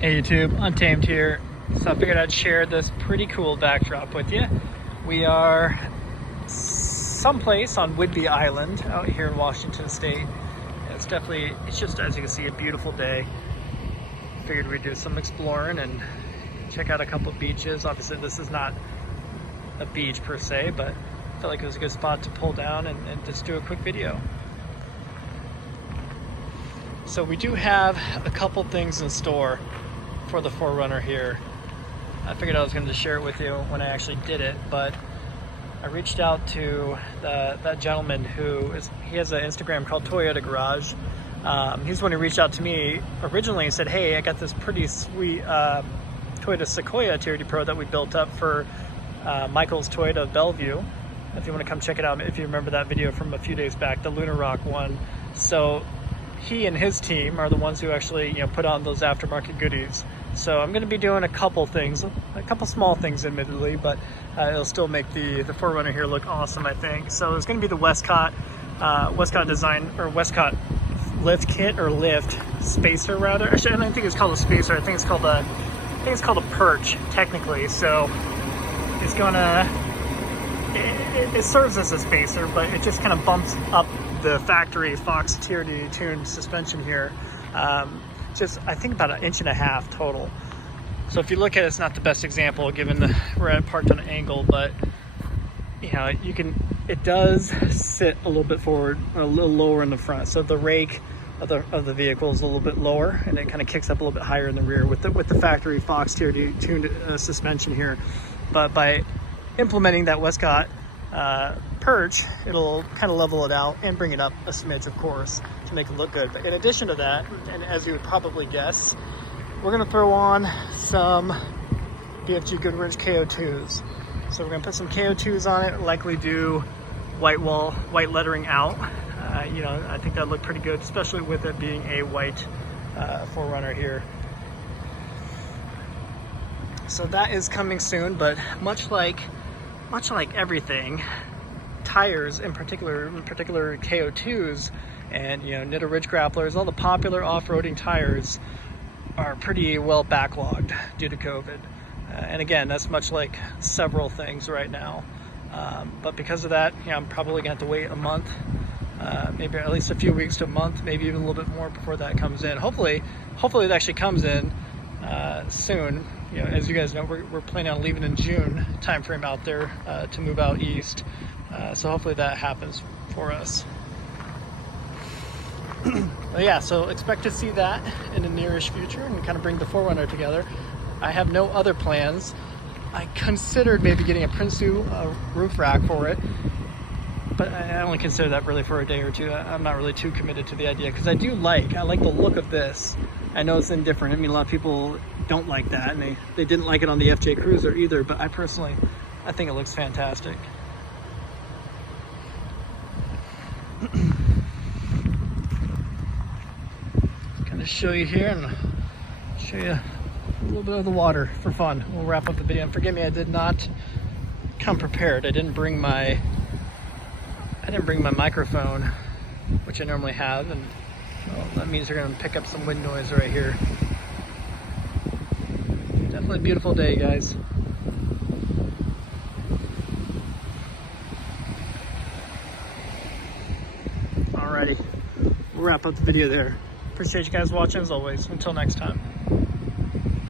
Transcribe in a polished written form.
Hey YouTube, Untamed here. So I figured I'd share this pretty cool backdrop with you. We are someplace on Whidby Island out here in Washington State. It's just, as you can see, a beautiful day. Figured we'd do some exploring and check out a couple of beaches. Obviously this is not a beach per se, but I felt like it was a good spot to pull down and just do a quick video. So we do have a couple things in store for the 4Runner here. I figured I was going to share it with you when I actually did it, but I reached out to that gentleman he has an Instagram called Toyota Garage. He's the one who reached out to me originally and said, hey, I got this pretty sweet Toyota Sequoia TRD Pro that we built up for Michael's Toyota of Bellevue. If you want to come check it out, if you remember that video from a few days back, the Lunar Rock one. So he and his team are the ones who actually, put on those aftermarket goodies. So I'm going to be doing a couple things, a couple small things admittedly, but it'll still make the 4Runner here look awesome, I think. So it's going to be the Westcott design, or Westcott lift kit, or lift spacer rather. Actually, I don't think it's called a spacer. I think it's called a perch technically. So it's gonna, it serves as a spacer, but it just kind of bumps up the factory Fox TRD tuned suspension here. Just I think about 1.5 inches total. So if you look at it, it's not the best example given we're parked on an angle, but it does sit a little bit forward, a little lower in the front. So the rake of the vehicle is a little bit lower, and it kind of kicks up a little bit higher in the rear with the factory Fox TRD tuned suspension here. But by implementing that Westcott perch, it'll kind of level it out and bring it up a smidge, of course, to make it look good. But in addition to that, and as you would probably guess, we're going to throw on some BFG Goodrich KO2s. So we're going to put some KO2s on it, likely do white lettering out. I think that'd look pretty good, especially with it being a white 4Runner here. So that is coming soon, but much like everything, tires in particular KO2s and Nitto Ridge grapplers, all the popular off-roading tires are pretty well backlogged due to COVID. And again, that's much like several things right now. But because of that, I'm probably gonna have to wait a month, maybe at least a few weeks to a month, maybe even a little bit more before that comes in. Hopefully it actually comes in soon. As you guys know, we're planning on leaving in June time frame out there to move out east. So hopefully that happens for us. But yeah, so expect to see that in the nearish future and kind of bring the 4Runner together. I have no other plans. I considered maybe getting a Prinsu roof rack for it, but I only consider that really for a day or two. I'm not really too committed to the idea because I like the look of this. I know it's indifferent. I mean, a lot of people don't like that, and they didn't like it on the FJ Cruiser either, but I think it looks fantastic. Kind of show you here and show you a little bit of the water for fun. We'll wrap up the video. And forgive me, I did not come prepared. I didn't bring my microphone, which I normally have, and well, that means you're going to pick up some wind noise right here. Definitely a beautiful day, guys. Alrighty, we'll wrap up the video there. Appreciate you guys watching as always. Until next time.